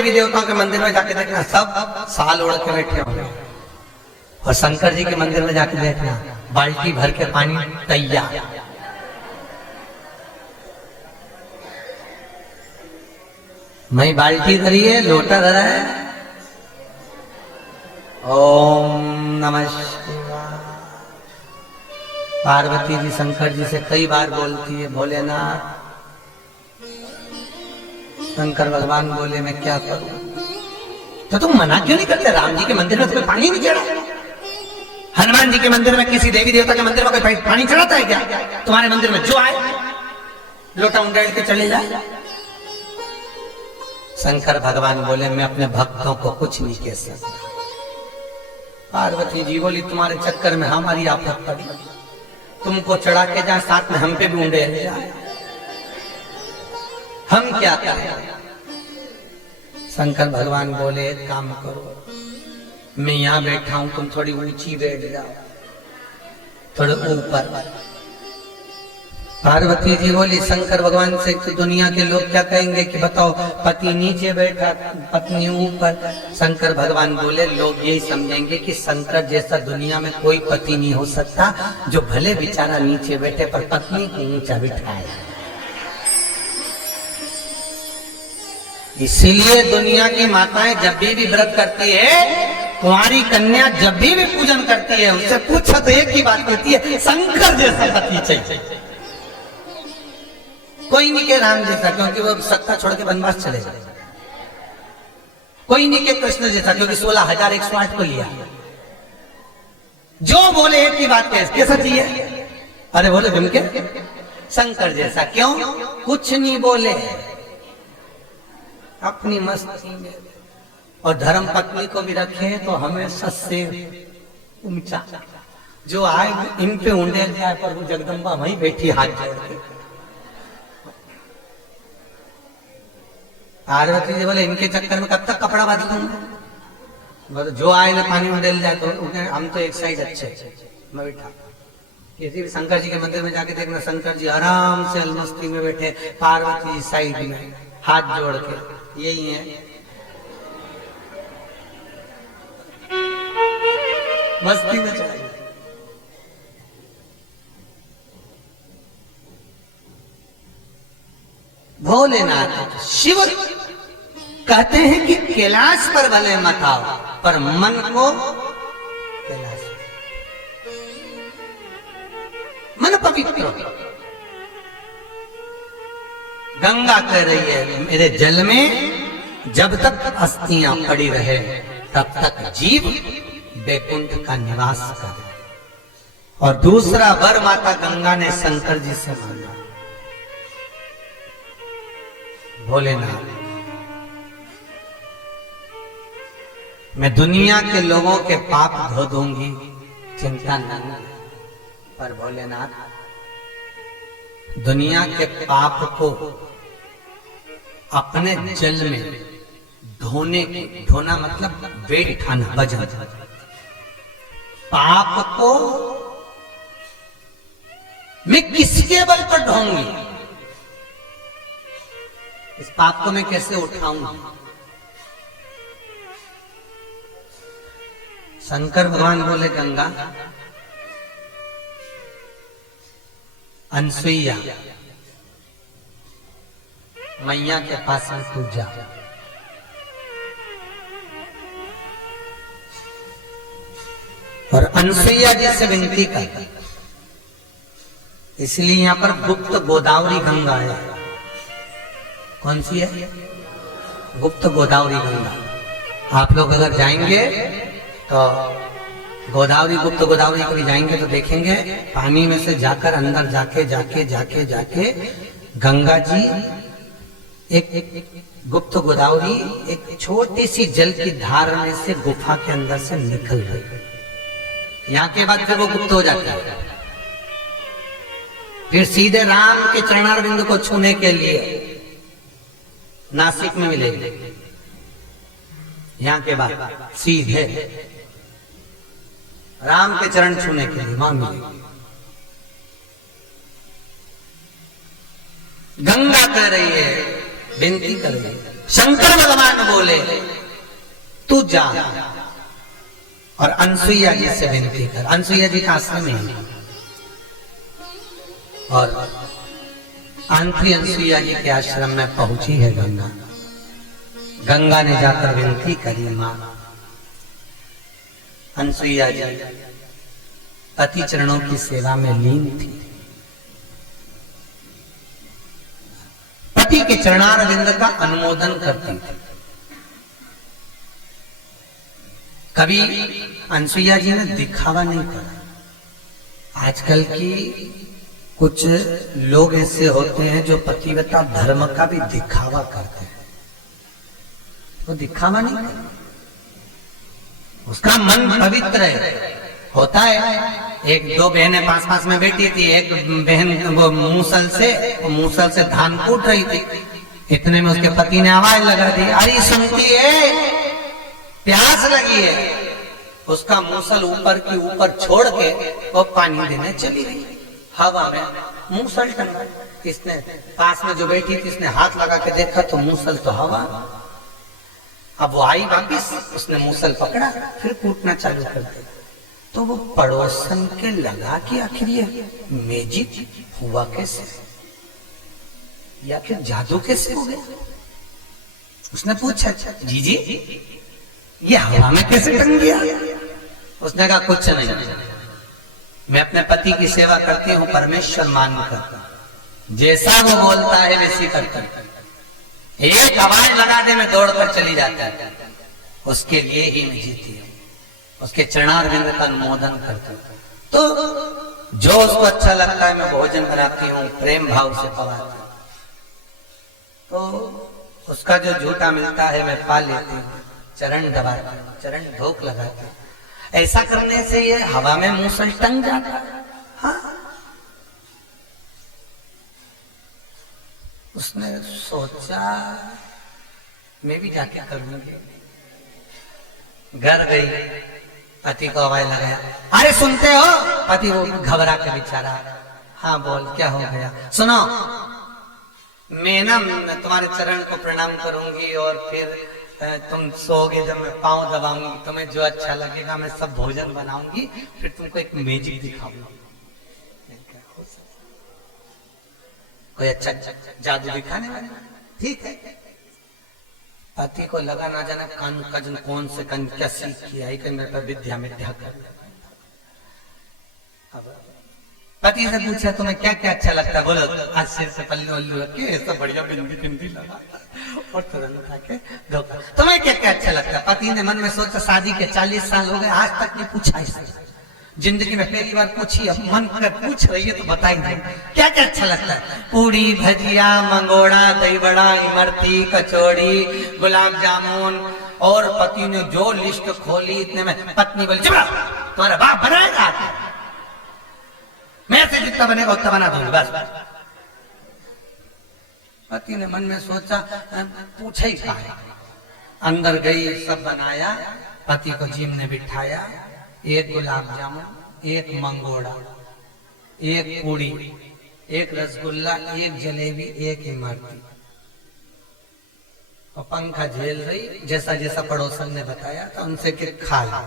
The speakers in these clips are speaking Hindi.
देवी देवताओं के मंदिर में जाके देखना, सब साल ओढ़ के बैठे होंगे। और शंकर जी के मंदिर में जाके देखना, बाल्टी भर के पानी तैयार। मैं बाल्टी धरी है, लोटा धरा है, ओम नमः शिवाय। पार्वती जी शंकर जी से कई बार बोलती है, भोलेनाथ। शंकर भगवान बोले मैं क्या करूं? तो तुम मना क्यों नहीं करते? राम जी के मंदिर में तुम्हें पानी नहीं चढ़ा? हनुमान जी के मंदिर में, किसी देवी देवता के मंदिर में कोई पानी चढ़ाता है क्या? तुम्हारे मंदिर में जो आए लोटा उंडेल के चले जाए। शंकर भगवान बोले मैं अपने भक्तों को कुछ नहीं कह सकता। पार्वती जी बोली तुम्हारे चक्कर में हमारी आफत पड़ी, तुमको चढ़ा के जाए साथ में हम पे भी उंडेल जाए, हम क्या करें? शंकर भगवान बोले एक काम करो, मैं यहां बैठा हूं, तुम थोड़ी ऊंची बैठ जाओ, थोड़े ऊपर। पार्वती जी बोली शंकर भगवान से तो दुनिया के लोग क्या कहेंगे कि बताओ पति नीचे बैठा पत्नी ऊपर। शंकर भगवान बोले लोग यही समझेंगे कि शंकर जैसा दुनिया में कोई पति नहीं हो सकता, जो भले बेचारा नीचे बैठे पर पत्नी को ऊंचा बिठाए। इसीलिए दुनिया की माताएं जब भी व्रत करती है, कुंवारी कन्या जब भी पूजन करती है, उससे पूछा तो एक ही बात कहती है शंकर जैसा पति चाहिए। कोई नहीं के राम जैसा, क्योंकि वो सत्ता छोड़ के वनवास चले गए। कोई नहीं के कृष्ण जैसा, क्योंकि 16,108 को लिया। जो बोले एक ही बात कैसा चाहिए? अरे बोले तुम के शंकर जैसा। क्यों? कुछ नहीं बोले, अपनी मस्ती में। और धर्म पत्नी को भी रखे तो हमेशा से ऊंचा, जो आए इन पे उंडेल जाए, पर वो जगदम्बा वहीं बैठी हाथ जोड़ के। पार्वती जी बोले इनके चक्कर में कब तक कपड़ा बदलूंगा? जो आए ना पानी में डल जाए तो हम तो एक साइड अच्छे मैं बैठा। किसी भी शंकर जी के मंदिर में जाके देखना, शंकर जी आराम से अलमस्ती में बैठे, पार्वती जी साइड में हाथ जोड़ के। यही है मस्ती में चलाइए। भोलेनाथ शिव कहते हैं कि कैलाश पर भले मत आओ, पर मन को कैलाश, मन पवित्र। गंगा कह रही है मेरे जल में जब तक अस्थियां पड़ी रहे तब तक जीव वैकुंठ का निवास करे। और दूसरा वर माता गंगा ने शंकर जी से मांगा, भोलेनाथ मैं दुनिया के लोगों के पाप धो दूंगी, चिंता न। पर भोलेनाथ दुनिया के पाप को अपने जल में धोने, धोना मतलब वेट उठाना, वजन। पाप को मैं किसके बल पर ढोऊंगी? इस पाप को मैं कैसे उठाऊंगा? शंकर भगवान बोले गंगा, अनसुईया मैया के पास में तू जा। और अनसुईया जी से विनती कर। इसलिए यहां पर गुप्त गोदावरी गंगा है। कौन सी है? गुप्त गोदावरी गंगा। आप लोग अगर जाएंगे तो गोदावरी, गुप्त गोदावरी कभी जाएंगे तो देखेंगे पानी में से जाकर अंदर जाके जाके जाके जाके गंगा जी एक गुप्त गोदावरी एक छोटी सी जल की धार में से गुफा के अंदर से निकल रही। यहाँ के बाद फिर वो गुप्त हो जाता है। फिर सीधे राम के चरणारविंद को छूने के लिए नासिक में मिलेगी। यहाँ के बाद सीधे राम के चरण छूने के लिए वहां मिलेगी। गंगा कह रही है, विनती कर रही है, शंकर भगवान बोले तू जा और अनसुईया जी से विनती कर। अनसुईया जी का आश्रम है और आंटी अनसुईया जी के आश्रम में पहुंची है गंगा। गंगा ने जाकर विनती करी, मां अनसुईया जी पति चरणों की सेवा में लीन थी। पति के चरणारविंद का अनुमोदन करती थी। कभी अनसुईया जी ने दिखावा नहीं करा। आजकल की कुछ लोग ऐसे होते हैं जो पतिव्रता धर्म का भी दिखावा करते हैं। वो दिखावा नहीं करता, उसका मन पवित्र है। होता है एक दो बहनें पास पास में बैठी थी, एक बहन वो मूसल से धान कूट रही थी। इतने में उसके पति ने आवाज लगा दी, अरे सुनती है, प्यास लगी है। उसका मूसल ऊपर की ऊपर छोड़ के वो पानी देने चली गई। हवा में मूसल टंगा। इसने पास में जो बैठी थी इसने हाथ लगा के देखा तो मूसल तो हवा। अब वो आई वापिस, उसने मूसल पकड़ा, फिर कूटना चालू कर दिया। तो वो पड़ोसन के लगा कि आखिर ये मैजिक हुआ कैसे, या फिर जादू कैसे हो गया। उसने पूछा, जीजी ये हवा में कैसे टंग गया? उसने कहा कुछ नहीं, मैं अपने पति की सेवा करती हूँ परमेश्वर मानकर, जैसा वो बोलता है वैसी करता है। एक आवाज लगा दे मैं दौड़कर चली जाता है। उसके लिए ही मैं जीती हूँ, उसके चरणारविंद का अनुमोदन करती हूँ। तो जो उसको अच्छा लगता है मैं भोजन बनाती हूँ, प्रेम भाव से पवाती हूँ। तो उसका जो झूठा मिलता है मैं पा लेती हूँ, चरण दबाती हूँ, चरण धोख लगाती हूँ। ऐसा करने से ये हवा में मूसल टंग जाता है। हाँ, उसने सोचा मैं भी जाके करूंगी। घर गई, पति को आवाज लगाया, अरे सुनते हो? पति वो घबरा के बेचारा, हाँ बोल क्या हो गया? सुनो, मैं ना तुम्हारे चरण को प्रणाम करूंगी और फिर तुम सोओगे, जब मैं पांव दबाऊंगी तुम्हें जो अच्छा लगेगा मैं सब भोजन बनाऊंगी, फिर तुमको एक मैजिक दिखाऊंगी। कोई अच्छा जादू दिखाने वाला? ठीक है। पति को लगा ना जाना कजन कौन से कन क्या सीख किया है, मेरे पर विद्या मिथ्या कर। अब पति से पूछा तुम्हें क्या क्या अच्छा लगता है? बोलो, आज सिर से पल्लू वल्लू रख के ऐसा बढ़िया बिंदी बिंदी लगा और तुरंत उठा के धोखा। तुम्हें क्या क्या अच्छा लगता है? पति ने मन में सोचा, शादी के 40 साल हो गए, आज तक नहीं पूछा इससे, जिंदगी में पहली बार पूछी, अब मन कर पूछ रही है तो बताई दे क्या क्या अच्छा लगता है। पूड़ी, भजिया, मंगोड़ा, दही बड़ा, इमरती, कचौड़ी, गुलाब जामुन। और पति ने जो लिस्ट खोली इतने में पत्नी बोली, चुप रहो, तुम्हारा बाप बनाएगा, मैं से जितना बनेगा उतना बना दूंगी बस। पति ने मन में सोचा पूछे ही कहा है। अंदर गई, सब बनाया, पति को जिम ने बिठाया, एक गुलाब जामुन, एक मंगोड़ा, एक पूड़ी, एक रसगुल्ला, एक जलेबी, एक इमरती। और पंखा झेल रही, जैसा जैसा पड़ोसन ने बताया था उनसे कि खा लो।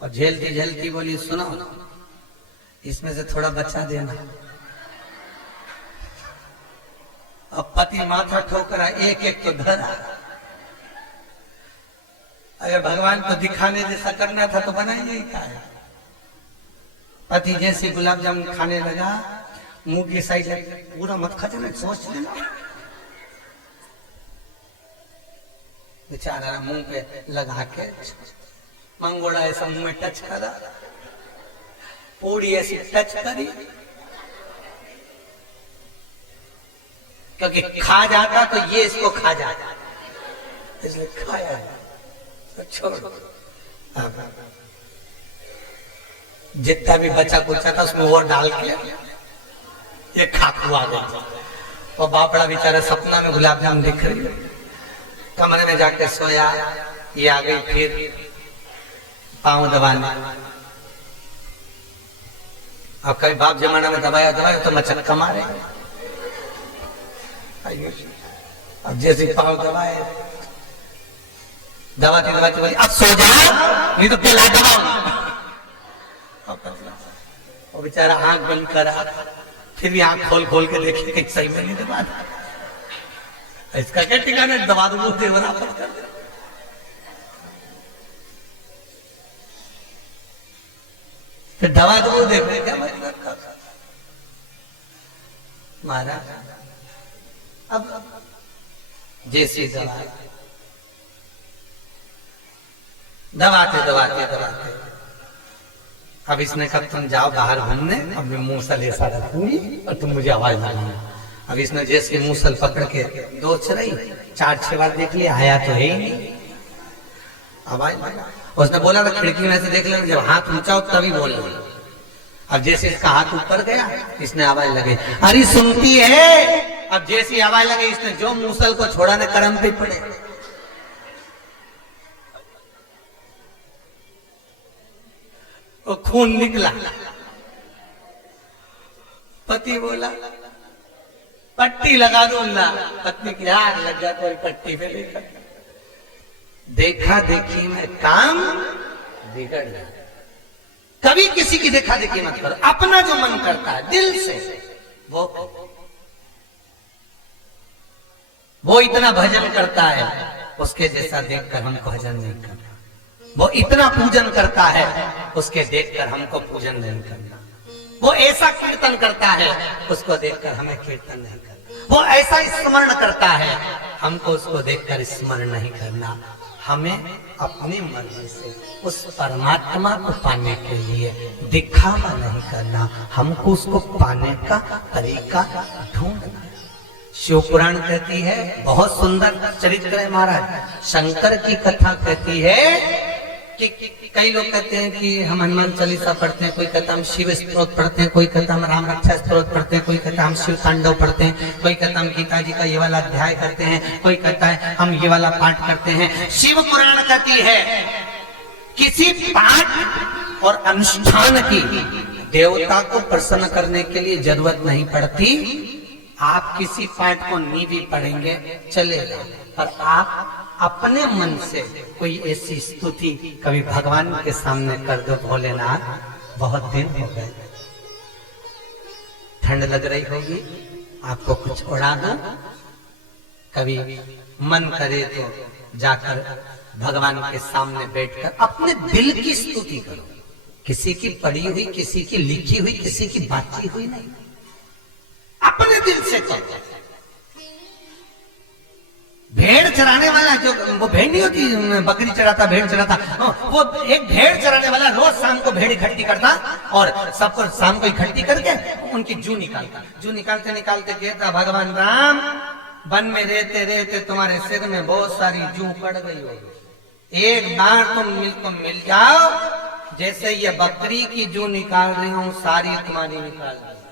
और झेलती झेलती बोली, सुनो इसमें से थोड़ा बचा देना। अब पति माथा ठोकरा, एक एक तो धरा। अगर भगवान को दिखाने जैसा करना था तो बनाइए ही खाया। पति जैसे गुलाब जामुन खाने लगा, मुंह की साइड पूरा मत खा जाना, सोच लेना। बेचारा मुंह पे लगा के मंगोड़ा ऐसा मुंह में टच करा, पूड़ी ऐसी टच करी, क्योंकि खा जाता तो ये इसको खा जाता, इसलिए खाया तो छोड़। जितना भी बचा कुचा था उसमें वो डाल के ये खाकू आ गया। और बापड़ा बेचारा सपना में गुलाब जामुन दिख रही, कमरे में जाके सोया, ये आ गई फिर पांव दबाने। अब कभी बाप जमाना में दबाया तो मचक्का मारे। अब जैसे पाव दबाए, दबाते दबाते बोली अब सो जा, नहीं तो पिला दबाऊंगा। और बेचारा आंख बंद करा, फिर भी आंख खोल खोल के देखे कि सही में नहीं दबा, इसका क्या ठिकाना, दबा दो बराबर कर दे। फिर दबा दो देखने क्या मतलब महाराज। अब जैसे दबाते दबाते दबाते अब इसने कहा तुम जाओ बाहर घूमने, अब मैं मूसल ऐसा रखूंगी और तुम मुझे आवाज लगाना। अब इसने जैसे मूसल पकड़ के दो चढ़ाई, 4-6 बार देख लिया, आया तो है ही नहीं आवाज। उसने बोला था खिड़की में से देख लेना, जब हाथ ऊंचा हो तभी बोलना। अब जैसे इसका हाथ ऊपर गया, इसने आवाज लगी, अरे सुनती है। अब जैसी आवाज लगी, इसने जो मूसल को छोड़ा ने करम पे पड़े, वो खून निकला। पति बोला पट्टी लगा दो ना, पत्नी की आग लग जा कोई पट्टी पे लेकर। देखा देखी में काम बिगड़ गया। कभी किसी की देखा देखी मत करो, अपना जो मन करता है दिल से वो इतना भजन करता है, उसके जैसा देखकर हमको भजन नहीं करना। वो इतना पूजन करता है, उसके देखकर हमको पूजन नहीं करना। वो ऐसा कीर्तन करता है, उसको देखकर हमें कीर्तन नहीं करना। वो ऐसा स्मरण करता है, हमको उसको देखकर स्मरण नहीं करना। हमें अपनी मर्जी से उस परमात्मा को पाने के लिए दिखावा नहीं करना, हमको उसको पाने का तरीका ढूंढना। शिव पुराण कहती है, बहुत सुंदर चरित्र है महाराज। शंकर की कथा कहती है कि कई लोग कहते हैं कि हम हनुमान चालीसा पढ़ते हैं, कोई कहता हम शिव स्तोत्र पढ़ते हैं, कोई कहता हम राम रक्षा स्तोत्र पढ़ते हैं, कोई कहता हम शिव तांडव पढ़ते हैं, कोई कहता हम गीता जी का ये वाला अध्याय करते हैं, कोई कहता है हम ये वाला पाठ करते हैं। शिव पुराण कहती है किसी पाठ और अनुष्ठान की देवता को प्रसन्न करने के लिए जरूरत नहीं पड़ती। आप किसी पाठ को नहीं भी पढ़ेंगे चलेगा, पर आप अपने मन से कोई ऐसी स्तुति कभी भगवान के सामने कर दो, भोलेनाथ बहुत दिन हो गए, ठंड लग रही होगी, आपको कुछ उड़ा दो, कभी मन करे तो जाकर भगवान के सामने बैठकर अपने दिल की स्तुति करो। किसी की पढ़ी हुई, किसी की लिखी हुई, किसी की बातचीत हुई नहीं, अपने दिल से करो। भेड़ चराने वाला, जो वो भेड़ नहीं होती, बकरी चराता भेड़ चराता, वो एक भेड़ चराने वाला रोज शाम को भेड़ इकट्ठी करता और सबको शाम को इकट्ठी करके उनकी जू निकालता। जू निकालते निकालते कहता, भगवान राम वन में रहते रहते तुम्हारे सिर में बहुत सारी जू पड़ गई होगी, एक बार तुम मिल जाओ, जैसे ये बकरी की जू निकाल रही हूं सारी तुम्हारी निकाल रही।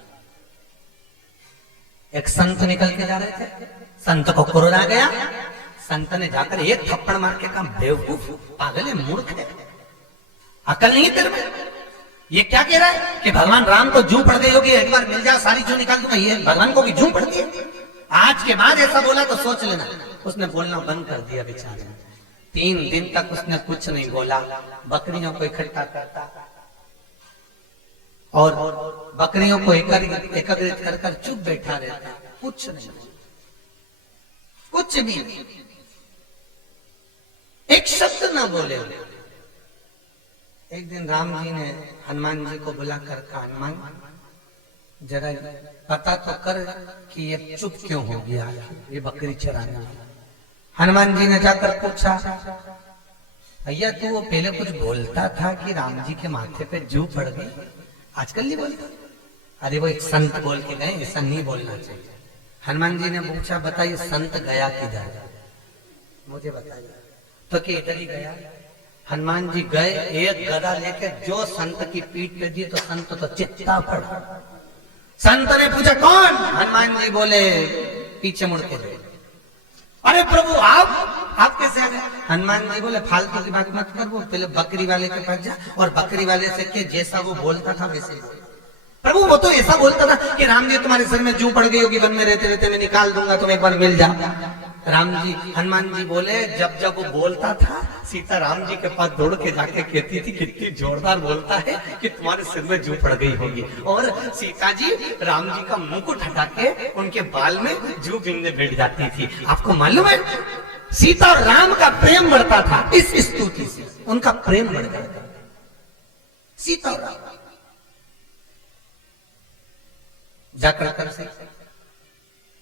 एक संत निकल के जा रहे थे, संत को क्रोध आ गया। संत ने जाकर एक थप्पड़ मार के कहा, बेवकूफ, पागल है, मूर्ख है, अकल नहीं तेरे में। ये क्या कह रहा है कि भगवान राम को जू पड़ गई होगी, एक बार मिल जाओ सारी जू निकाल दूंगा। ये भगवान को भी जू पड़ती है? आज के बाद ऐसा बोला तो सोच लेना। उसने बोलना बंद कर दिया बेचारे। 3 दिन तक उसने कुछ नहीं बोला, बकरियों को इकट्ठा करता और बकरियों को एकत्रित कर चुप बैठा रहता, कुछ नहीं, कुछ भी एक शब्द ना बोले। एक दिन राम जी ने हनुमान जी को बुलाकर कहा, हनुमान जरा पता तो कर कि ये चुप क्यों हो गया, ये बकरी चराने वाला। हनुमान जी ने जाकर पूछा, भैया तू वो पहले कुछ बोलता था कि राम जी के माथे पे जू पड़ गई, आजकल नहीं बोलता। अरे वो एक संत बोल के गए, ऐसा नहीं बोलना चाहिए। हनुमान जी ने पूछा, बताइए संत गया किधर, मुझे बताइए। तो कि इधर ही गया। हनुमान जी गए, एक गदा लेके जो संत की पीठ पे दी तो संत तो चित्ता पड़ा। संत ने पूछा कौन? हनुमान जी बोले पीछे मुड़ के। अरे प्रभु आप कैसे आ गए? हनुमान जी बोले फालतू की बात मत कर, वो पहले बकरी वाले के पास जा और बकरी वाले से के जैसा वो बोलता था वैसे बोल। प्रभु वो तो ऐसा बोलता था कि राम जी तुम्हारे सिर में जू पड़ गई होगी, वन में रहते रहते मैं निकाल दूंगा, तुम एक बार मिल जा। राम जी हनुमान जी बोले, जब जब वो बोलता था सीता राम जी के पास दौड़ के जाके कहती थी कितनी जोरदार बोलता है कि तुम्हारे सिर में जू पड़ गई होगी। और सीता जी राम जी का मुकुट हटा के उनके बाल में जू बिनने बैठ जाती थी। आपको मालूम है सीता और राम का प्रेम बढ़ता था इस स्तुति से, उनका प्रेम बढ़ गया सीता और राम। जाकर से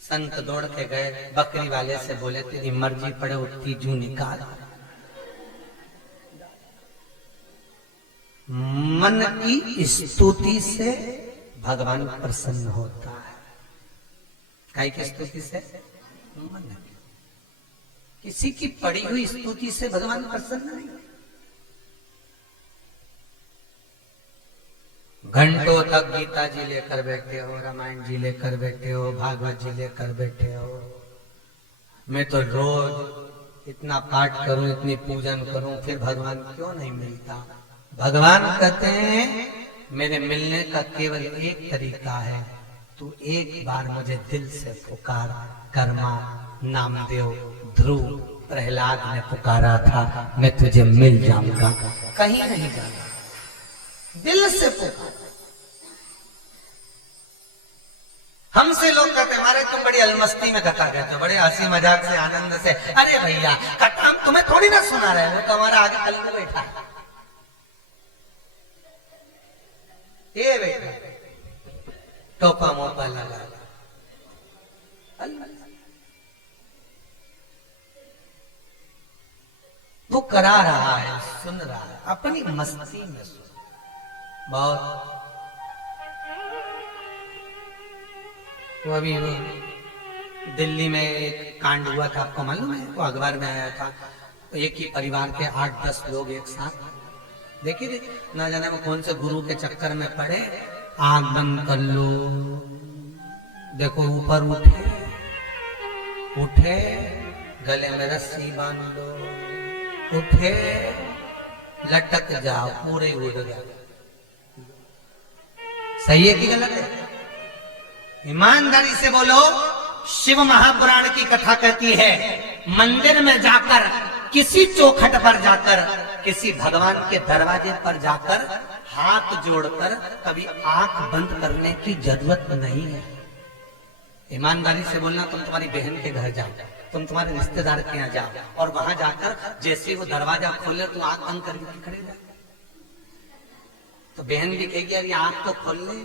संत दौड़ के गए, बकरी वाले से बोले तेरी मर्जी पड़े उठती जू निकाल। मन की स्तुति से भगवान प्रसन्न होता है। काय की स्तुति से? मन की। किसी की पड़ी हुई स्तुति से भगवान प्रसन्न नहीं। घंटों तक गीता जी लेकर बैठे हो, रामायण जी लेकर बैठे हो, भागवत जी लेकर बैठे हो। मैं तो रोज इतना पाठ करूं, इतनी पूजन करूं, फिर भगवान क्यों नहीं मिलता? भगवान कहते हैं मेरे मिलने का केवल एक तरीका है, तू एक बार मुझे दिल से पुकार। कर्मा, नामदेव, ध्रुव, प्रहलाद ने पुकारा था, मैं तुझे मिल जाऊंगा, कहीं नहीं जाऊंगा, दिल से पुकार। हमसे लोग कहते हमारे तुम बड़ी अलमस्ती में कथा कहते हो, बड़े हंसी मजाक से आनंद से। अरे भैया कथा हम तुम्हें थोड़ी ना सुना रहे, वो तो हमारा आगे कल को बैठा है, ये बैठा टोपा मोपा लगा, वो करा रहा है, सुन रहा है, अपनी मस्ती में सुन। बहुत वो अभी दिल्ली में एक कांड हुआ था, आपको मालूम है? वो अखबार में आया था, एक ही परिवार के 8-10 लोग एक साथ, देखिए ना जाने वो कौन से गुरु के चक्कर में पड़े, आंख बंद कर लो, देखो ऊपर उठे, गले में रस्सी बांध लो, उठे, लटक जाओ, पूरे उड़ गया। सही है कि गलत है? ईमानदारी से बोलो। शिव महापुराण की कथा कहती है मंदिर में जाकर, किसी चौखट पर जाकर, किसी भगवान के दरवाजे पर जाकर हाथ जोड़कर कभी आंख बंद करने की जरूरत नहीं है। ईमानदारी से बोलना, तुम तुम्हारी बहन के घर जाओ, तुम तुम्हारे रिश्तेदार के यहाँ जाओ और वहां जाकर जैसे वो दरवाजा खोले तो आंख बंद करके खड़े रहो, तो बहन भी कहेगी अरे आंख तो खोल ले,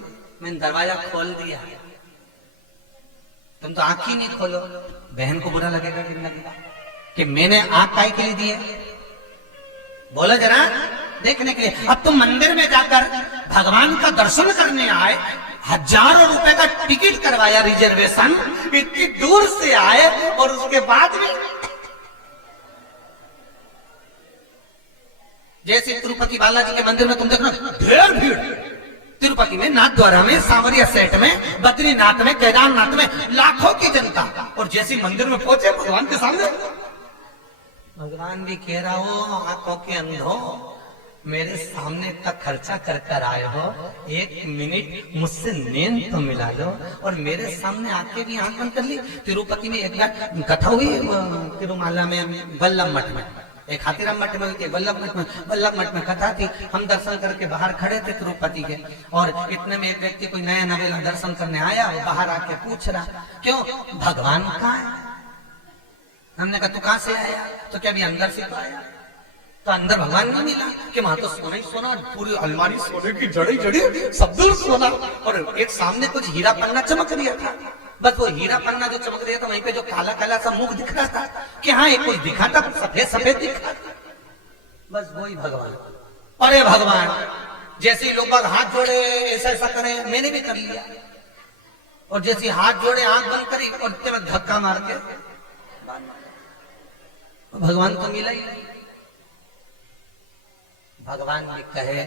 मैंने दरवाजा खोल दिया, तुम तो आंख ही नहीं खोलो। बहन को बुरा लगेगा कि नहीं लगेगा कि मैंने आंख काहे के लिए दी है? बोलो जरा, देखने के लिए। अब तुम मंदिर में जाकर भगवान का दर्शन करने आए, हजारों रुपए का टिकट करवाया, रिजर्वेशन, इतनी दूर से आए और उसके बाद भी जैसे तिरुपति बालाजी के मंदिर में तुम देखना ढेर भीड़, तिरुपति में, नाथद्वारा में, सांवरिया सेठ में, बद्रीनाथ में, केदारनाथ में लाखों की जनता, और जैसे मंदिर में पहुंचे भगवान के सामने, भगवान भी कह रहा हो आंखों के अंधो, मेरे सामने तक खर्चा कर कर आए हो, 1 मिनट मुझसे नींद तो मिला दो, और मेरे सामने आके भी आंख बंद कर ली। तिरुपति में एक बार कथा हुई, तिरुमाला में, वल्लभ मठ में, एक हाथीराम मठ में हुई थी, वल्लभ मठ में कथा थी। हम दर्शन करके बाहर खड़े थे तिरुपति के, और इतने में एक व्यक्ति कोई नया नवेला दर्शन करने आया, वो बाहर आके पूछ रहा क्यों भगवान कहाँ है? हमने कहा तू कहां से आया? तो क्या अभी अंदर से तो आया? तो अंदर भगवान नहीं मिला कि वहां तो सोना ही सोना, पूरी अलमारी सोने की जड़ी जड़ी, सब दूर सोना, और एक सामने कुछ हीरा पन्ना चमक रहा था, बस वो हीरा पन्ना जो चमक रहा था वहीं पे जो काला काला सा मुख दिख रहा था कि हाँ एक कुछ दिखा था, सफेद सफेद दिखा था, बस वही भगवान। अरे भगवान, जैसे लोग हाथ जोड़े ऐसा ऐसा करे, मैंने भी कर लिया, और जैसे हाथ जोड़े आंख बंद करी और धक्का मार के भगवान तो मिला ही नहीं। भगवान भी कहे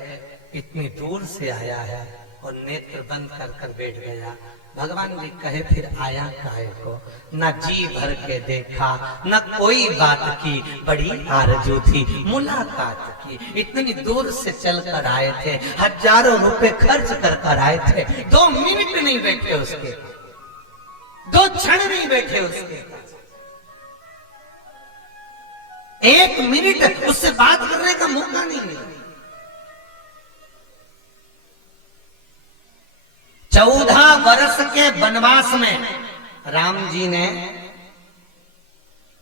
इतनी दूर से आया है और नेत्र बंद कर कर बैठ गया। भगवान भी कहे फिर आया काहे को? न जी भर के देखा, न कोई बात की, बड़ी आरज़ू थी मुलाकात की। इतनी दूर से चल कर आए थे, हजारों रुपए खर्च कर कर आए थे, 2 मिनट नहीं बैठे उसके, 2 क्षण नहीं बैठे उसके, एक मिनट उससे बात करने का मौका नहीं मिला। 14 वर्ष के वनवास में राम जी ने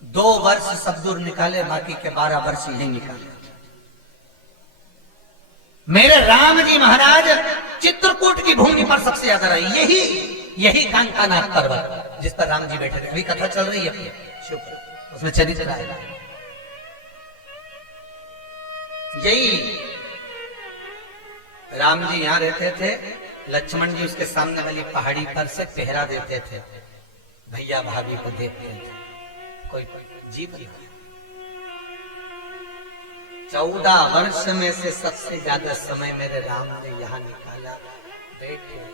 2 वर्ष सद्दूर निकाले, बाकी के 12 वर्ष नहीं निकाले। मेरे राम जी महाराज चित्रकूट की भूमि पर सबसे ज्यादा रहे। यही कांकानाथ पर्वत जिस पर राम जी बैठे थे। अभी कथा चल रही है शिव, उसमें चरित्र आएगा। यही राम जी यहां रहते थे, लक्ष्मण जी उसके सामने वाली पहाड़ी पर से पहरा देते थे, भैया भाभी को देखते थे। कोई जीव नहीं। 14 वर्ष में से सबसे ज्यादा समय मेरे राम ने यहां निकाला बैठे।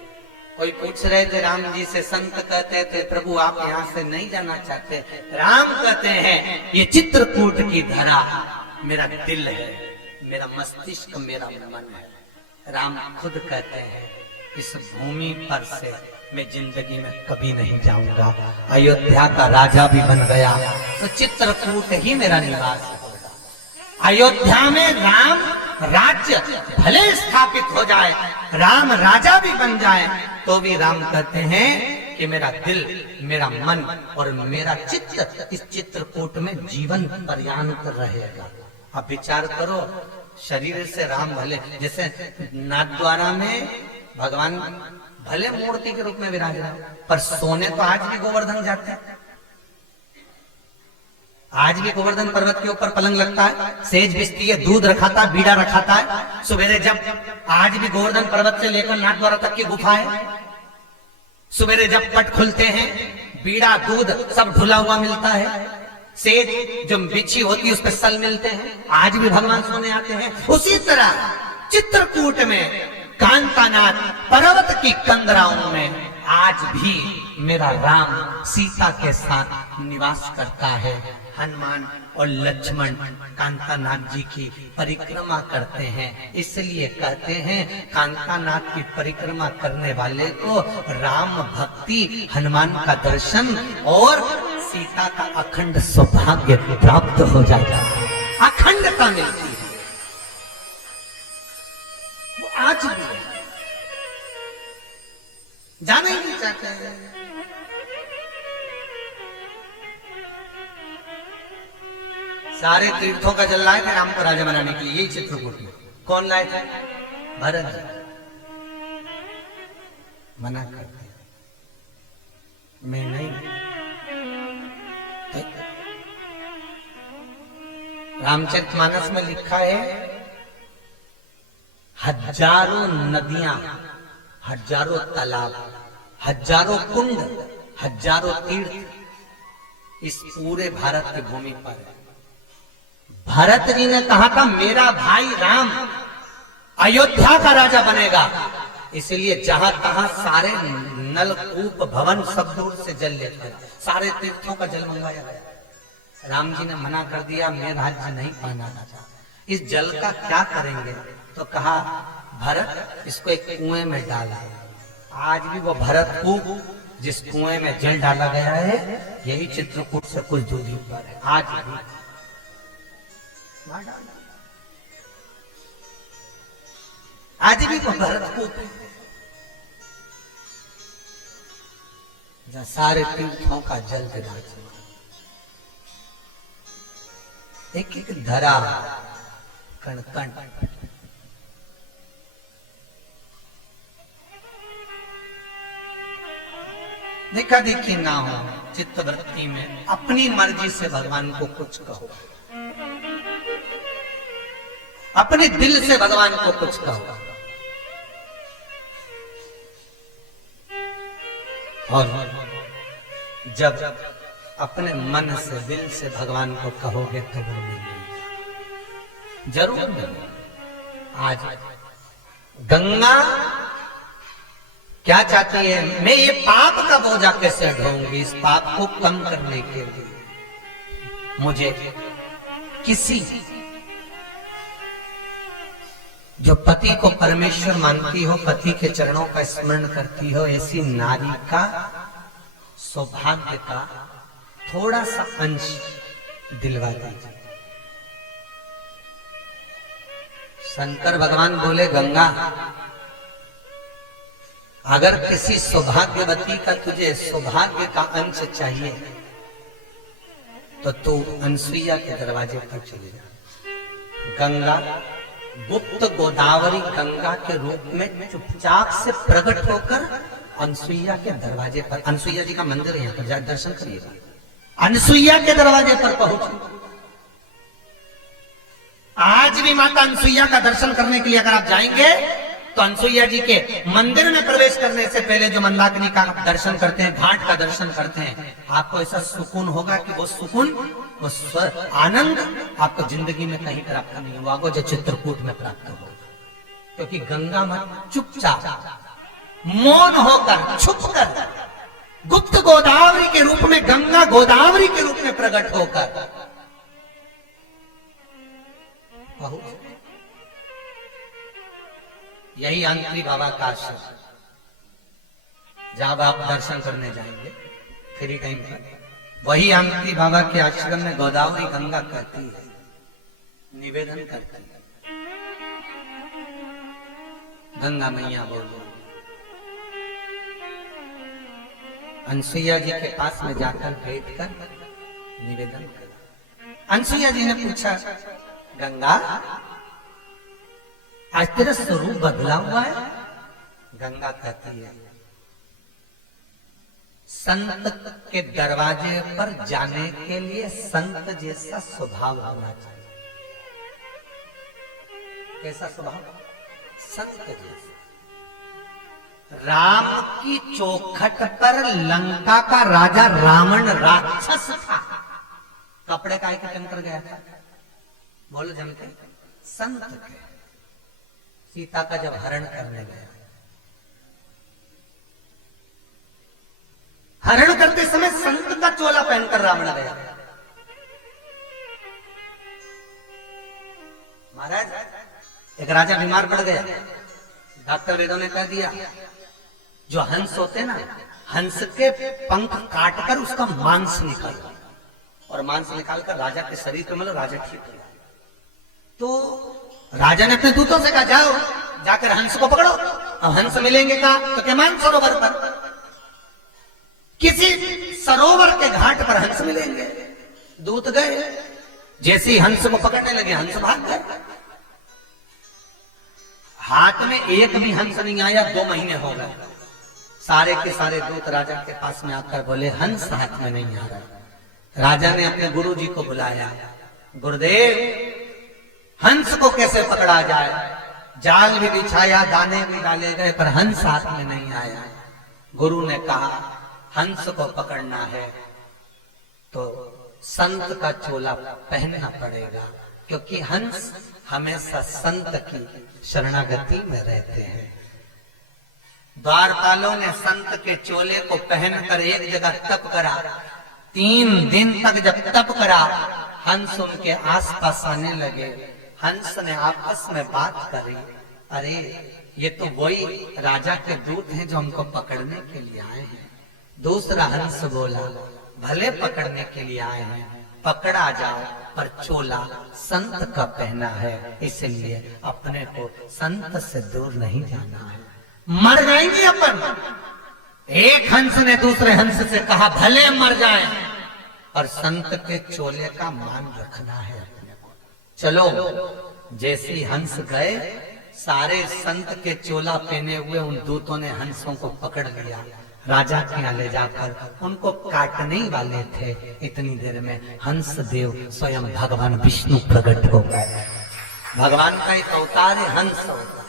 कोई पूछ रहे थे राम जी से, संत कहते थे प्रभु आप यहां से नहीं जाना चाहते। राम कहते हैं ये चित्रकूट की धरा मेरा दिल है, मेरा मस्तिष्क, मेरा मन है। राम खुद कहते हैं इस भूमि पर से मैं जिंदगी में कभी नहीं जाऊंगा। अयोध्या का राजा भी बन गया तो चित्रकूट ही मेरा निवास होगा। अयोध्या में राम राज्य भले स्थापित हो जाए, राम राजा भी बन जाए, तो भी राम कहते हैं कि मेरा दिल, मेरा मन और मेरा चित्त इस चित्रकूट में जीवन पर्यंत रहेगा। अब विचार करो, शरीर से राम भले, जैसे नाथद्वारा में भगवान भले मूर्ति के रूप में विराज रहा, पर सोने तो आज भी गोवर्धन जाते हैं। आज भी गोवर्धन पर्वत के ऊपर पलंग लगता है, सेज बिछती है, दूध रखाता है, बीड़ा रखाता है। सवेरे जब आज भी गोवर्धन पर्वत से लेकर नाथद्वारा तक की गुफा है, सवेरे जब पट खुलते हैं, बीड़ा दूध सब ढुला हुआ मिलता है, सेज जो बिछी होती है उस पर सल मिलते हैं। आज भी भगवान सोने आते हैं। उसी तरह चित्रकूट में कांतानाथ पर्वत की कंदराओं में आज भी मेरा राम सीता के साथ निवास करता है। हनुमान और लक्ष्मण कांतानाथ जी की परिक्रमा करते हैं। इसलिए कहते हैं कांतानाथ की परिक्रमा करने वाले को राम भक्ति, हनुमान का दर्शन और सीता का अखंड सौभाग्य प्राप्त हो जाता है, अखंडता मिलती है। वो आज भी है, जाना ही नहीं चाहते हैं। सारे तीर्थों का जल लाए थे राम को राजा बनाने के लिए, यही चित्रकूट में। कौन लाए थे? भरत जी। मना करते मैं नहीं। रामचरितमानस में लिखा है हजारों नदियां, हजारों तालाब, हजारों कुंड, हजारों तीर्थ इस पूरे भारत की भूमि पर है। भरत जी ने कहा था मेरा भाई राम अयोध्या का राजा बनेगा, इसलिए जहां तहां सारे नलकूप भवन सब दूर से जल लेते हैं, सारे तीर्थों का जल मंगाया गया। राम जी ने मना कर दिया, मैं राज्य नहीं पाना चाहता, इस जल का क्या करेंगे? तो कहा भरत इसको एक कुएं में डाला। आज भी वो भरत कूप जिस कुएं में जल डाला गया है यही चित्रकूट से कुछ दूरी पर है। आज भी आज भी वो भरत कूप जहां सारे तीर्थों का जल विराज, एक एक धरा कण कण देखा देखी ना हो, चित्तवृत्ति में अपनी मर्जी से भगवान को कुछ कहो, अपने दिल से भगवान को कुछ कहो। और जब अपने मन से, दिल से भगवान को कहोगे तो वो मिलेगा, जरूर मिलेगा। आज गंगा क्या चाहती है? मैं ये पाप का बोझा कैसे ढोऊंगी? इस पाप को कम करने के लिए मुझे किसी जो पति को परमेश्वर मानती हो, पति के चरणों का स्मरण करती हो, ऐसी नारी का सौभाग्य का थोड़ा सा अंश दिलवा दीजिए। शंकर भगवान बोले गंगा, अगर किसी सौभाग्यवती का तुझे सौभाग्य का अंश चाहिए तो तू अनसुईया के दरवाजे पर चले जा। गंगा गुप्त गोदावरी गंगा के रूप में चुपचाप से प्रकट होकर अनसुईया के दरवाजे पर, अनसुईया जी का मंदिर है, यहाँ पर जाकर दर्शन करिएगा। अनसुईया के दरवाजे पर पहुंचे। आज भी माता अनसुईया का दर्शन करने के लिए अगर आप जाएंगे तो अनसुईया जी के मंदिर में प्रवेश करने से पहले जो मंदाकिनी का दर्शन करते हैं, घाट का दर्शन करते हैं, आपको ऐसा सुकून होगा कि वो सुकून, वो आनंद आपको जिंदगी में कहीं प्राप्त नहीं हुआ, वो जो चित्रकूट में प्राप्त होगा। क्योंकि गंगा मां चुपचाप मौन होकर, छुपकर, गुप्त गोदावरी के रूप में, गंगा गोदावरी के रूप में प्रकट होकर यही आंतरी बाबा का आश्रम, जब आप दर्शन करने जाएंगे फ्री टाइम पर, वही आंतरी बाबा के आश्रम में गोदावरी गंगा कहती है, निवेदन करती है, गंगा मैया बोलो। अनसुईया जी के पास में जाकर बैठकर निवेदन कर। अनसुईया जी ने पूछा, गंगा आज तेरा स्वरूप बदला हुआ है? गंगा कहती है, संत के दरवाजे पर जाने के लिए संत जैसा स्वभाव होना चाहिए। कैसा स्वभाव? संत जैसा। राम की चौखट पर लंका का राजा रावण राक्षस था, कपड़े का एक टंकर गया था, बोलो जमते, संत के सीता का जब हरण करने गया, हरण करते समय संत का चोला पहनकर रावण गया। महाराज, एक राजा बीमार पड़ गया, डॉक्टर वेदों ने कह दिया जो हंस होते ना, हंस के पंख काटकर उसका मांस निकालो, और मांस निकालकर राजा के शरीर पे मतलब राजा ठीक हो। तो राजा ने अपने दूतों से कहा, जाओ जाकर हंस को पकड़ो। अब हंस मिलेंगे कहा? तो केमान सरोवर पर, किसी सरोवर के घाट पर हंस मिलेंगे। दूत गए, जैसे ही हंस को पकड़ने लगे हंस भाग गए। हाथ में एक भी हंस नहीं आया, 2 महीने हो गए। सारे के सारे दूत राजा के पास में आकर बोले, हंस हाथ में नहीं आ रहा। राजा ने अपने गुरु जी को बुलाया, गुरुदेव हंस को कैसे पकड़ा जाए? जाल भी बिछाया, दाने भी डाले गए, पर हंस हाथ में नहीं आया। गुरु ने कहा, हंस को पकड़ना है तो संत का चोला पहनना पड़ेगा, क्योंकि हंस हमेशा संत की शरणागति में रहते हैं। द्वारपालों ने संत के चोले को पहनकर एक जगह तप करा। 3 दिन तक जब तप करा, हंस उनके आसपास आने लगे। हंस ने आपस में बात करी, अरे ये तो वही राजा के दूत हैं जो हमको पकड़ने के लिए आए हैं। दूसरा हंस बोला, भले पकड़ने के लिए आए हैं, पकड़ा जाओ, पर चोला संत का पहना है, इसलिए अपने को संत से दूर नहीं जाना है, मर जाएंगे अपन। एक हंस ने दूसरे हंस से कहा, भले मर जाएं, और संत के चोले का मान रखना है अपने को। चलो। जैसे हंस गए, सारे संत के चोला पहने हुए उन दूतों ने हंसों को पकड़ लिया, राजा के यहाँ ले जाकर उनको काटने वाले थे। इतनी देर में हंस देव स्वयं भगवान विष्णु प्रकट हो गए। भगवान का एक अवतार है हंस होता।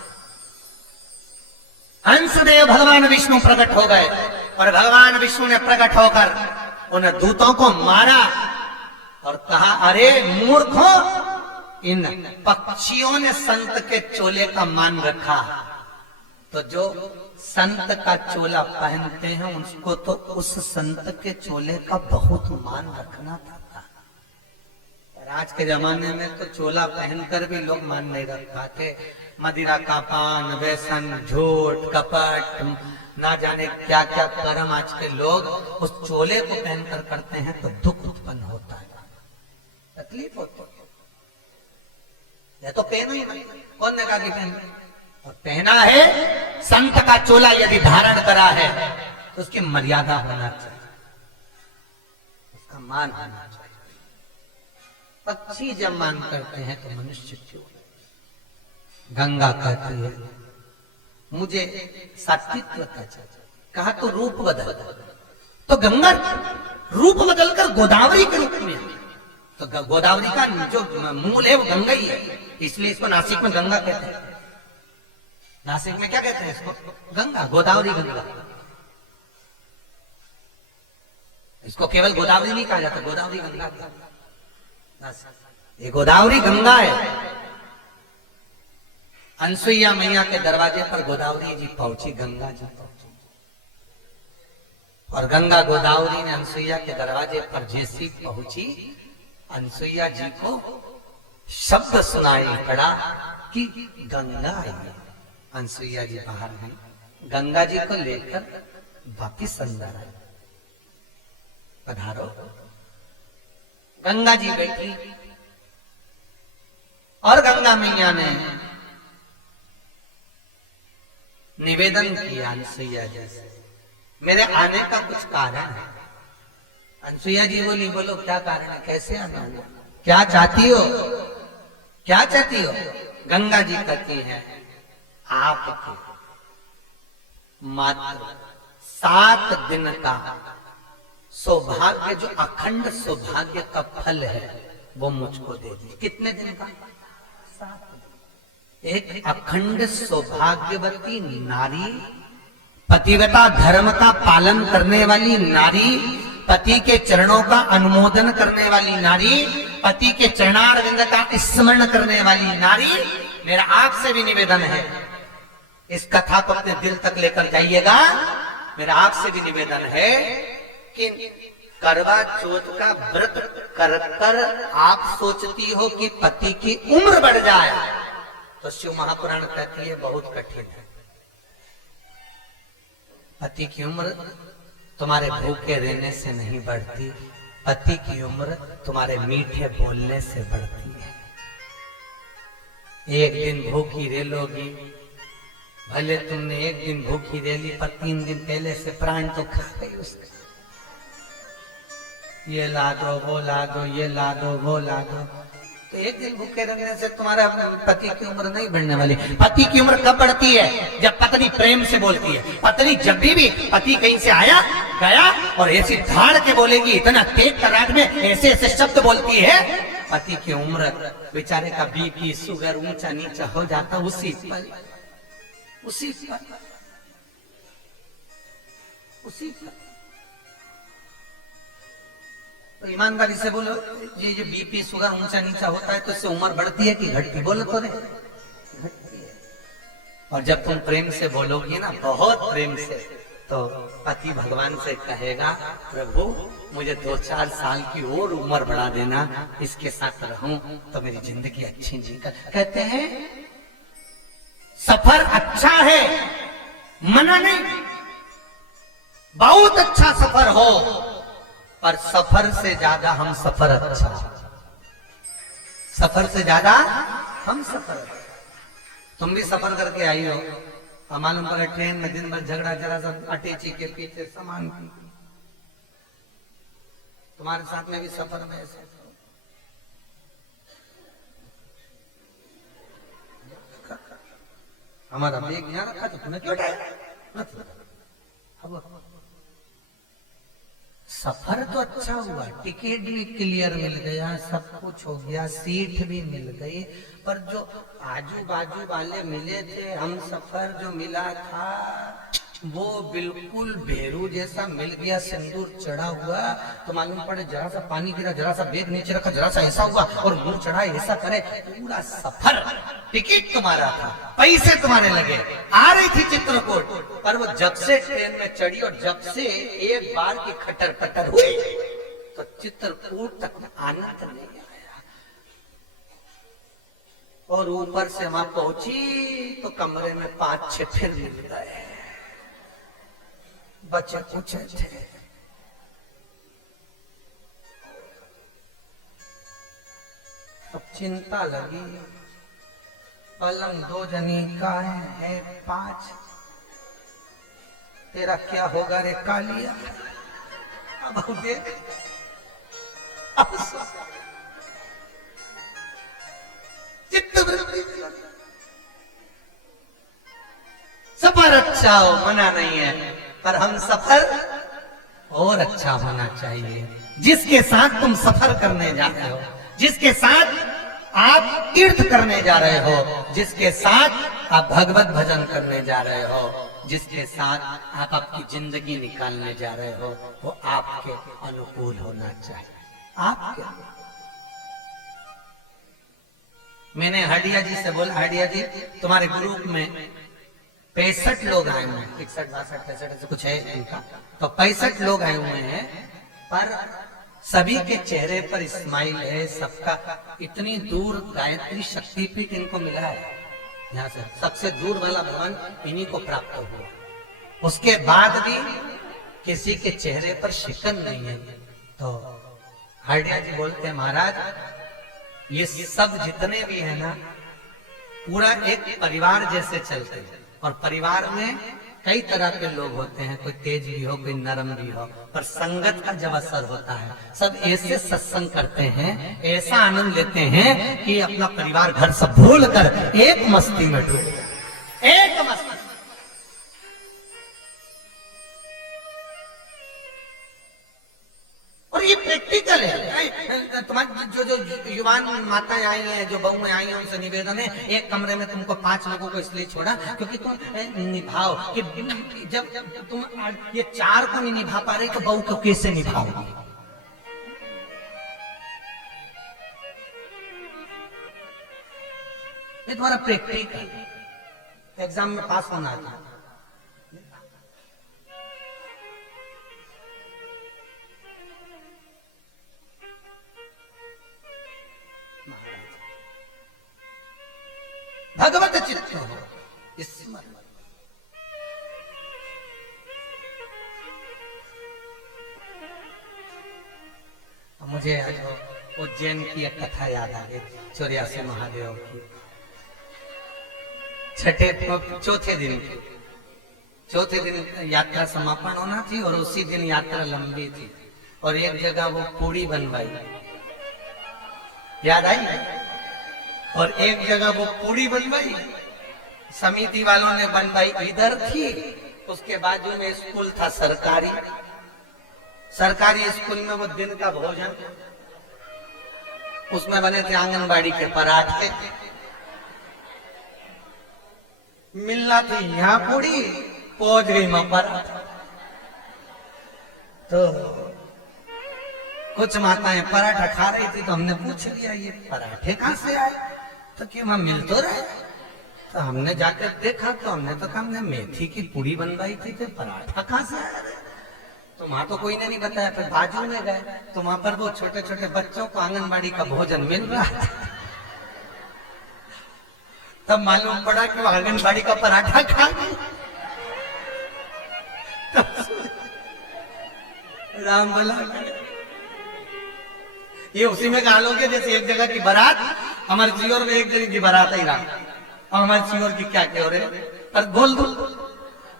हंस देव भगवान विष्णु प्रकट हो गए, और भगवान विष्णु ने प्रकट होकर उन दूतों को मारा और कहा, अरे मूर्खों, इन पक्षियों ने संत के चोले का मान रखा, तो जो संत का चोला पहनते हैं उसको तो उस संत के चोले का बहुत मान रखना था। आज के जमाने में तो चोला पहनकर भी लोग मान नहीं रख पाते। मदिरा का पान, व्यसन, झूठ, कपट, ना जाने क्या क्या कर्म आज के लोग उस चोले को पहनकर करते हैं, तो दुख उत्पन्न होता है, तकलीफ होती है। यह तो पहना ही नहीं, कौन ने कहा कि पहना? और पहना है संत का चोला यदि धारण करा है तो उसकी मर्यादा होना चाहिए, उसका मान होना चाहिए। पक्षी जब मान करते हैं तो मनुष्य क्यों? गंगा कहती है मुझे सात्वित्व का चाहिए, कहा तो रूप बदल, तो गंगा रूप बदलकर गोदावरी के रूप में, तो गोदावरी का जो मूल है वो गंगा ही है, इसलिए इसको नासिक में गंगा कहते हैं। नासिक में क्या कहते हैं इसको? गंगा, गोदावरी गंगा। इसको केवल गोदावरी नहीं कहा जाता, गोदावरी गंगा, ये गोदावरी गंगा है। अनसुईया मैया के दरवाजे पर गोदावरी जी पहुंची, गंगा जी पहुंची, और गंगा गोदावरी ने अनसुईया के दरवाजे पर जैसी पहुंची, अनसुईया जी को शब्द सुनाई पड़ा कि गंगा आई। अनसुईया जी बाहर गई, गंगा जी को लेकर वापिस अंदर आई। पधारो। गंगा जी बैठी और गंगा मैया ने निवेदन किया अनसुईया जी से, मेरे आने का कुछ कारण है। अनसुईया जी बोली, बोलो क्या कारण है, कैसे आना हुआ, क्या चाहती हो, क्या चाहती हो? गंगा जी कहती हैं आपके मात्र 7 दिन का सौभाग्य, जो अखंड सौभाग्य का फल है वो मुझको दे दीजिए। कितने दिन का? 7 दिन। एक अखंड सौभाग्यवती नारी, पतिव्रता धर्म का पालन करने वाली नारी, पति के चरणों का अनुमोदन करने वाली नारी, पति के चरणारविंद का स्मरण करने वाली नारी। मेरा आपसे भी निवेदन है, इस कथा को अपने दिल तक लेकर जाइएगा। मेरा आपसे भी निवेदन है कि करवा चौथ का व्रत कर कर आप सोचती हो कि पति की उम्र बढ़ जाए, तो शिव महापुराण कहती है बहुत कठिन है। पति की उम्र तुम्हारे भूखे रहने से नहीं बढ़ती, पति की उम्र तुम्हारे मीठे बोलने से बढ़ती है। एक दिन भूखी रह लोगी, भले तुमने एक दिन भूखी रह ली, पर 3 दिन पहले से प्राण तो खा गई उसका। ये ला दो, वो ला दो, ये ला दो, वो ला दो, तो एक दिन भूखे रहने से तुम्हारा पति की उम्र नहीं बढ़ने वाली। पति की उम्र कब बढ़ती है? जब पत्नी प्रेम से बोलती है। पत्नी जब भी पति कहीं से आया गया और ऐसी धाड़ के बोलेगी, इतना तेज तरार में ऐसे ऐसे शब्द बोलती है, पति की उम्र, बेचारे का बीपी शुगर ऊंचा नीचा हो जाता उसी पर। तो ईमानदारी से बोलो, ये बीपी शुगर ऊंचा नीचा होता है तो इससे उम्र बढ़ती है कि घटती? बोलो तो नहीं, घटती है। और जब तुम प्रेम से बोलोगी ना, बहुत प्रेम से, तो पति भगवान से कहेगा, प्रभु मुझे 2-4 साल की और उम्र बढ़ा देना, इसके साथ रहूं तो मेरी जिंदगी अच्छी जीकर। कहते हैं सफर अच्छा है, मना नहीं, बहुत अच्छा सफर हो, पर सफर से ज्यादा हम सफर अच्छा, सफर से ज्यादा हम सफर। तुम भी सफर करके आई हो, और मालूम पड़े ट्रेन में दिन भर झगड़ा, जरा सा अटैची के पीछे सामान, तुम्हारे साथ में भी सफर में ऐसे। हमारा बैग यहाँ रखा तो तुम्हें क्यों उठाया? सफर तो अच्छा हुआ, टिकट भी क्लियर मिल गया, सब कुछ हो गया, सीट भी मिल गई, पर जो आजू बाजू वाले मिले थे, हम सफर जो मिला था वो बिल्कुल भेरू जैसा मिल गया, सिंदूर चढ़ा हुआ। तो मालूम पड़े जरा सा पानी गिरा, जरा सा बैग नीचे रखा, जरा सा ऐसा हुआ और मुंह चढ़ा, ऐसा करे। पूरा सफर, टिकट तुम्हारा था, पैसे तुम्हारे लगे, आ रही थी चित्रकूट, पर वो जब से ट्रेन में चढ़ी और जब से एक बार की खटर पटर हुई तो चित्रकूट तक आनंद नहीं आया। और ऊपर से वहां पहुंची तो कमरे में 5-6 फिर मिल गए, बच्चे पूछे थे। अब चिंता लगी, पलंग 2 जनी का है 5, तेरा क्या होगा रे कालिया। अब देख, अब सफर अच्छा हो, मना नहीं है, पर हम सफर और अच्छा होना चाहिए। जिसके साथ तुम सफर करने जा रहे हो, जिसके साथ आप तीर्थ करने जा रहे हो, जिसके साथ आप भगवत भजन करने जा रहे हो, जिसके साथ आप आपकी जिंदगी निकालने जा रहे हो, वो आपके अनुकूल होना चाहिए। आपके मैंने हडिया जी से बोला, हडिया जी तुम्हारे ग्रुप में 65 लोग आए हुए हैं, 61 62 63 से कुछ है इनका, तो 65 लोग आए हुए हैं, पर सभी के चेहरे पर स्माइल है। सबका इतनी दूर गायत्री शक्तिपीठ इनको मिला है, यहाँ से सबसे दूर वाला भवन इन्हीं को प्राप्त हुआ। उसके बाद भी किसी के चेहरे पर शिकन नहीं है। तो हरडिया जी बोलते हैं, महाराज ये सब जितने भी है ना, पूरा एक परिवार जैसे चलते हैं, और परिवार में कई तरह के लोग होते हैं, कोई तेज भी हो, कोई नरम भी हो, पर संगत का जब असर होता है, सब ऐसे सत्संग करते हैं, ऐसा आनंद लेते हैं कि अपना परिवार घर सब भूल कर एक मस्ती में डूब, एक मस्ती। और ये प्रैक्टिकल है। तुम्हारी जो युवान माताएं आई हैं, जो बहुएं आई हैं, उनसे निवेदन है, एक कमरे में तुमको 5 लोगों को इसलिए छोड़ा क्योंकि तुम निभाओ कि जब तुम ये 4 को नहीं निभा पा रही तो बहू को कैसे निभाओगे। ये तुम्हारा प्रैक्टिकल एग्जाम में पास होना था। भगवत चित्त हो स्मरण। मुझे उज्जैन की एक कथा याद आ गई, 84 महादेव की। चौथे दिन यात्रा समापन होना थी, और उसी दिन यात्रा लंबी थी, और एक जगह वो पूरी बनवाई, याद आई, और एक जगह वो पूरी बनवाई, समिति वालों ने बनवाई इधर थी, उसके बाजू में स्कूल था सरकारी स्कूल में वो दिन का भोजन, उसमें बने थे आंगनबाड़ी के पराठे, मिलना थी यहाँ पूरी, पहुंच गई मैं पराठा। तो कुछ माताएं पराठा खा रही थी, तो हमने पूछ लिया ये पराठे कहां से आए, तो कि वहां मिल तो रहे। तो हमने जाकर देखा, तो हमने तो कहा हमने मेथी की पूरी बनवाई थी, तो पराठा कहां से आया। तो वहां तो कोई ने नहीं बताया। फिर बाजू में गए तो वहां पर वो छोटे छोटे बच्चों को आंगनबाड़ी का भोजन मिल रहा था। तब मालूम पड़ा कि वो आंगनबाड़ी का पराठा खा गए। राम बोला, ये उसी में कहा लोगे जैसे एक जगह की बारात, हमारे चियोर में एक जगह की बारात आई राम, और हमारे चियोर की क्या कह रहे, और बोल दो,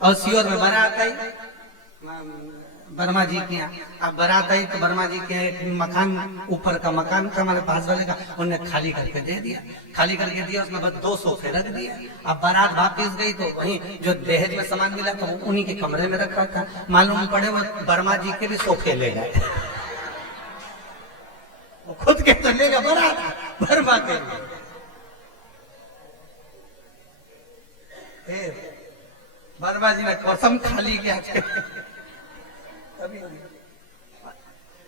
और चियोर में बारात आई वर्मा जी के यहाँ। अब बारात आई तो वर्मा जी के मकान, ऊपर का मकान था हमारे पास वाले का, उन्हें खाली करके दे दिया, खाली करके दिया, उसमें बस 2 सोफे रख दिए। अब बारात वापिस गई तो वहीं जो दहेज में सामान मिला तो उन्हीं के कमरे में रखा था। मालूम पड़े वो वर्मा जी के भी सोफे ले गए, वो खुद के तो लेगा बारात वर्मा के। वर्मा जी ने कसम खाली किया,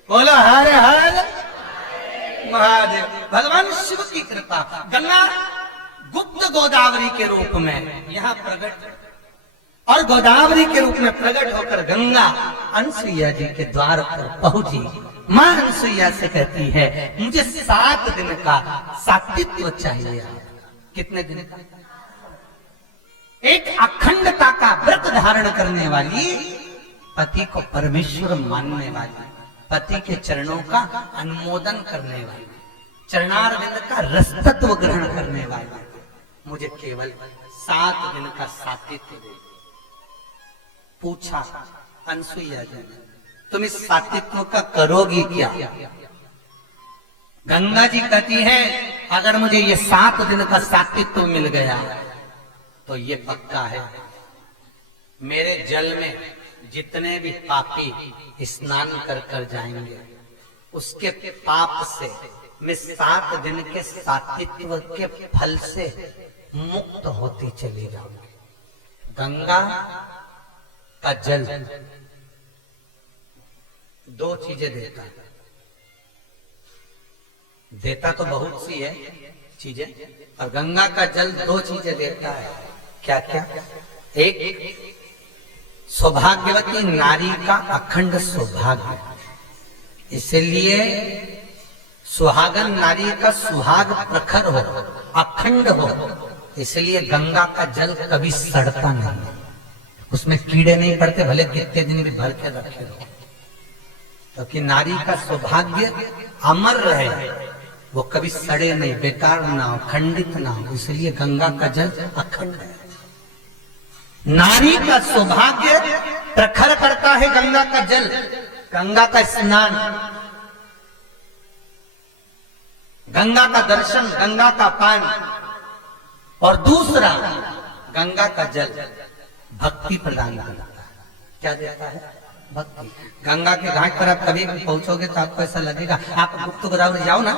बोला हर हर महादेव। भगवान शिव की कृपा, गंगा गुप्त गोदावरी के रूप में यहाँ प्रकट, और गोदावरी के रूप में प्रकट होकर गंगा अनसुईया जी के द्वार पर पहुंची। मां अनसुईया से कहती है, मुझे 7 दिन का सात्वित्व चाहिए। कितने दिन का? एक अखंडता का व्रत धारण करने वाली, पति को परमेश्वर मानने वाली, पति के चरणों का अनुमोदन करने वाली, चरणारविंद का रसतत्व ग्रहण करने वाली, मुझे केवल 7 दिन का सातित्व दे। पूछा अनसुईया जी ने, तुम इस सातित्व का करोगी क्या? गंगा जी कहती है, अगर मुझे ये 7 दिन का सातित्व मिल गया तो ये पक्का है, मेरे जल में जितने भी पापी स्नान कर कर जाएंगे उसके पाप से मैं 7 दिन के सातित्व के फल से मुक्त होती चली जाऊंगी। गंगा का जल 2 चीजें देता है, देता तो बहुत सी है चीजें, और गंगा का जल 2 चीजें देता है। क्या क्या? एक, सौभाग्यवती नारी का अखंड सौभाग्य, इसलिए सुहागन नारी का सुहाग प्रखर हो, अखंड हो, इसलिए गंगा का जल कभी सड़ता नहीं, उसमें कीड़े नहीं पड़ते, भले कितने दिन भी भर के रखे हो, क्योंकि नारी का सौभाग्य अमर रहे, वो कभी सड़े नहीं, बेकार ना हो, खंडित ना हो, इसलिए गंगा का जल अखंड है। नारी का सौभाग्य प्रखर करता है गंगा का जल, गंगा का स्नान, गंगा का दर्शन, गंगा का पान। और दूसरा, गंगा का जल भक्ति प्रदान करता है। क्या देता है? भक्ति। गंगा के घाट पर आप कभी पहुंचोगे तो आपको ऐसा लगेगा, आप गुप्त गोदावरी जाओ ना,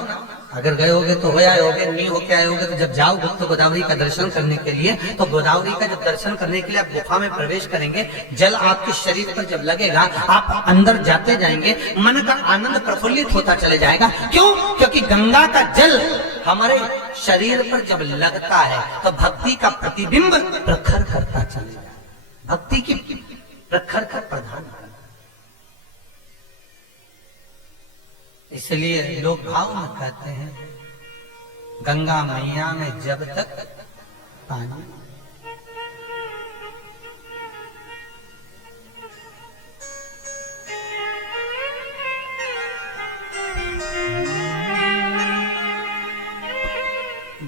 अगर गए होगे तो हो आए होगे, नहीं होके आए होगे, तो जब जाओ गुप्त गोदावरी का दर्शन करने के लिए, तो गोदावरी का जब दर्शन करने के लिए आप गुफा में प्रवेश करेंगे, जल आपके शरीर पर जब लगेगा, आप अंदर जाते जाएंगे, मन का आनंद प्रफुल्लित होता चले जाएगा। क्यों? क्योंकि गंगा का जल हमारे शरीर पर जब लगता है तो भक्ति का प्रतिबिंब प्रखर करता चले जाएगा, भक्ति की प्रखर का प्रधान। इसलिए लोग भाव में कहते हैं, गंगा मैया में जब तक पानी।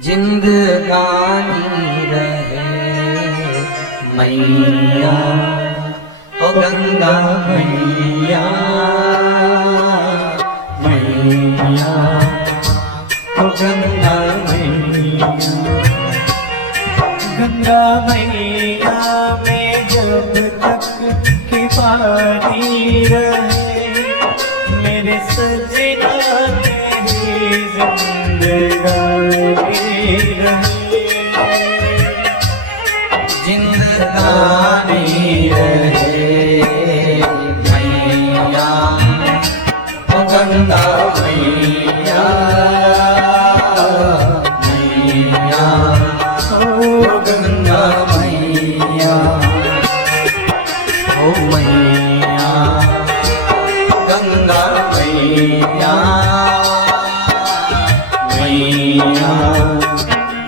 जिंदगानी रहे मैया, ओ गंगा मैया, मैया, ओ गंगा मैया, गंगा मैया में जब तक की पानी रहे, मेरे सजना तेरी जिंदगानी रहे, जिंदगानी रहे मैया, ओ गंगा मैया, मैया, ओ गंगा मैया, ओ मैया, गंगा मैया, मैया,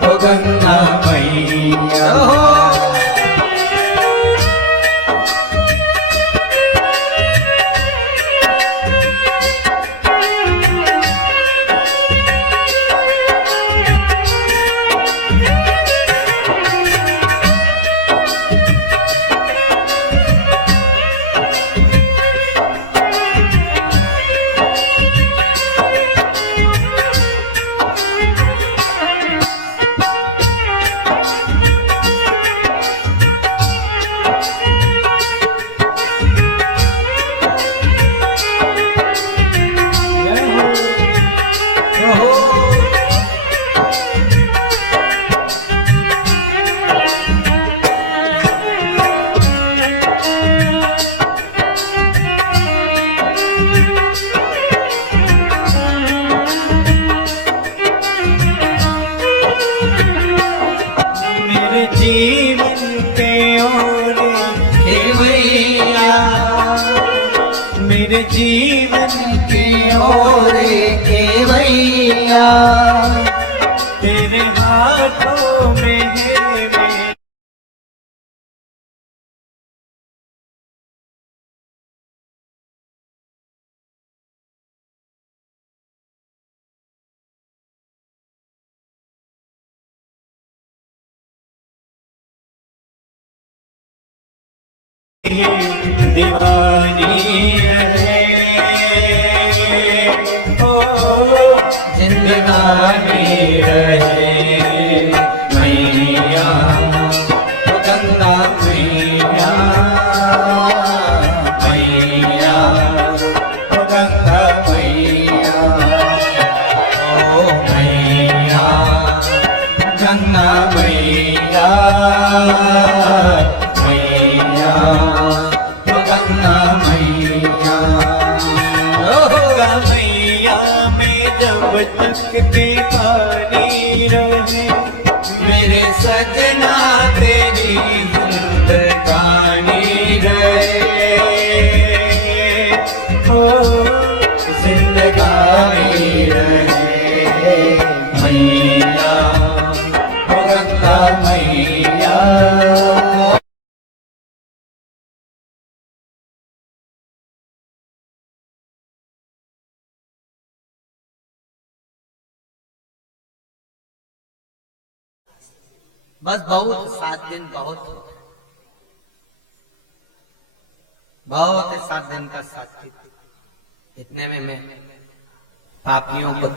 ओ गंगा मैया। मेरे जीवन की ओर केवैया, तेरे हाथों में है दीवानी रहे ओ जिंदगानी रहे मैया ओ गंगा मैया मैया ओ गंगा मैया ओ मैया गंगा मैया मैया ओ गंगा मैया गंगा मैया में जब तक दीवानी रहे मेरे सजना तेरी जिंदगानी रहे हो जिंदगानी रहे मैया ओ गंगा मैया बस बहुत 7 दिन बहुत 7 दिन का साथी इतने में मैं पापियों को